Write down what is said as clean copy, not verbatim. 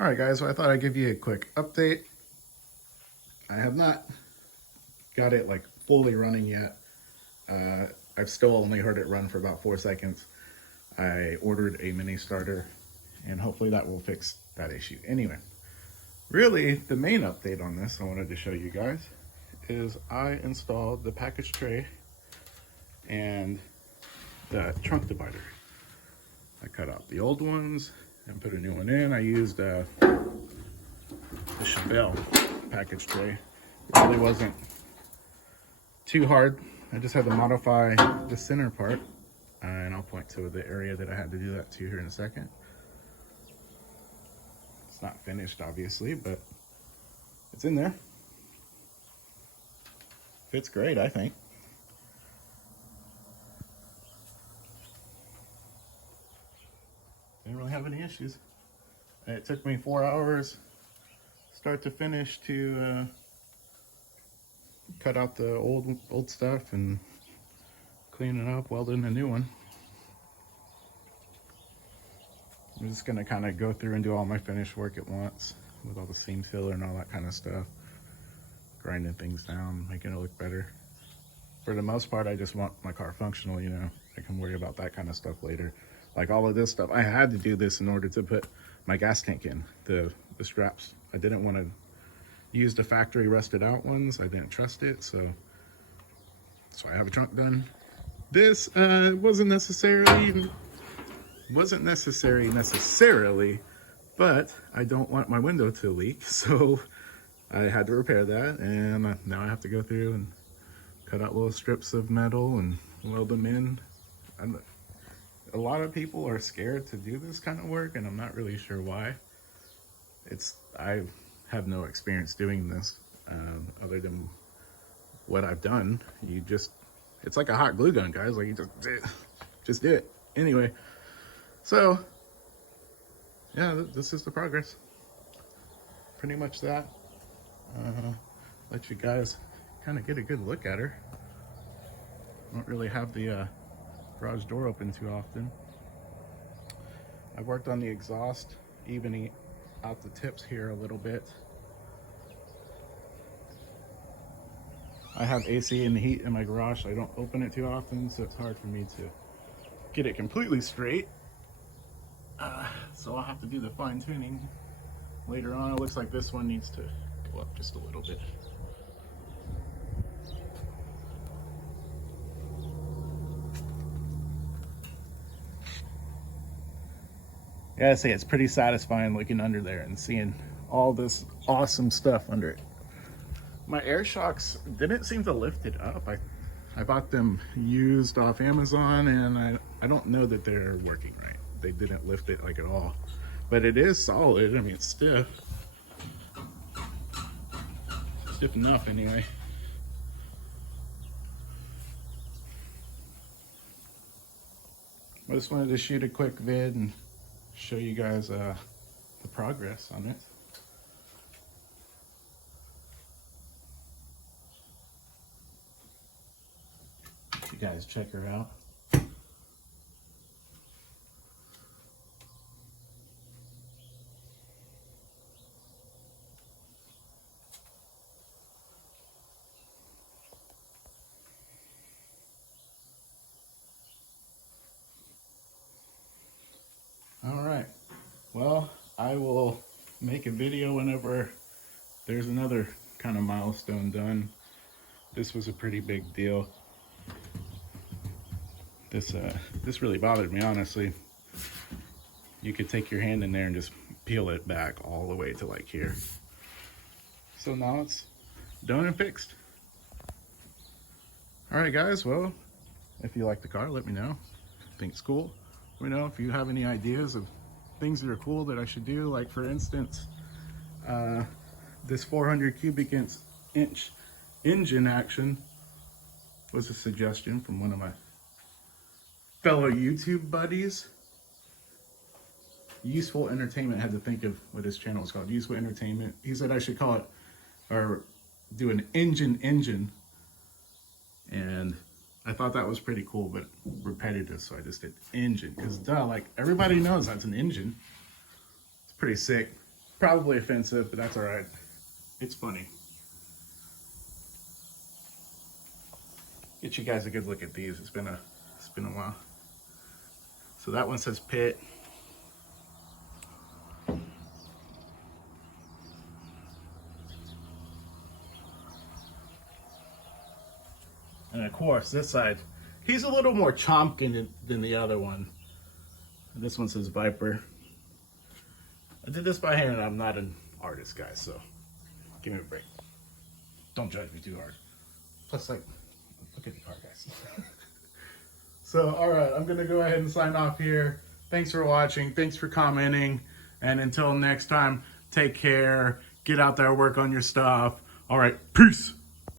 All right, guys, so I thought I'd give you a quick update. I have not got it like fully running yet. I've still only heard it run for about 4 seconds. I ordered a mini starter and hopefully that will fix that issue. Anyway, really the main update on this I wanted to show you guys is I installed the package tray and the trunk divider. I cut out the old ones and put a new one in. I used the Chevelle package tray. It really wasn't too hard. I just had to modify the center part, and I'll point to the area that I had to do that to here in a second. It's not finished, obviously, but it's in there. Fits great, I think. Didn't really have any issues. It took me 4 hours, start to finish, to cut out the old stuff and clean it up, weld in a new one. I'm just gonna kind of go through and do all my finished work at once with all the seam filler and all that kind of stuff, grinding things down, making it look better. For the most part, I just want my car functional, you know. I can worry about that kind of stuff later. Like all of this stuff, I had to do this in order to put my gas tank in, the straps. I didn't want to use the factory rusted out ones. I didn't trust it, so I have a trunk done. This wasn't necessary, but I don't want my window to leak, so I had to repair that, and now I have to go through and cut out little strips of metal and weld them in. A lot of people are scared to do this kind of work, and I'm not really sure why. I have no experience doing this other than what I've done. It's like a hot glue gun, guys. Like, you just do it. Anyway, so yeah, this is the progress. Pretty much that. Let you guys kind of get a good look at her. I don't really have the garage door open too often. I've worked on the exhaust, evening out the tips here a little bit. I have AC and heat in my garage, so I don't open it too often, so it's hard for me to get it completely straight. So I'll have to do the fine tuning later on. It looks like this one needs to go up just a little bit. I gotta say, it's pretty satisfying looking under there and seeing all this awesome stuff under it. My air shocks didn't seem to lift it up. I bought them used off Amazon, and I don't know that they're working right. They didn't lift it like at all, but it is solid. I mean, it's stiff enough anyway. I just wanted to shoot a quick vid and show you guys the progress on it. You guys check her out. All right, well, I will make a video whenever there's another kind of milestone done. This was a pretty big deal. This really bothered me, honestly. You could take your hand in there and just peel it back all the way to like here. So now it's done and fixed. All right, guys, well, if you like the car, let me know. Think it's cool. Let me know if you have any ideas of things that are cool that I should do. Like, for instance, this 400 cubic inch engine action was a suggestion from one of my fellow YouTube buddies. Useful Entertainment had to think of what his channel is called. Useful Entertainment. He said I should call it, or do an engine. And I thought that was pretty cool, but repetitive, so I just did engine. Because duh, like, everybody knows that's an engine. It's pretty sick. Probably offensive, but that's all right. It's funny. Get you guys a good look at these. It's been a while. So that one says Pit. And of course, this side, he's a little more chompkin than the other one. This one says Viper. I did this by hand, and I'm not an artist, guys, so give me a break. Don't judge me too hard. Plus, like, look at the car, guys. So, all right, I'm going to go ahead and sign off here. Thanks for watching. Thanks for commenting. And until next time, take care. Get out there, work on your stuff. All right, peace.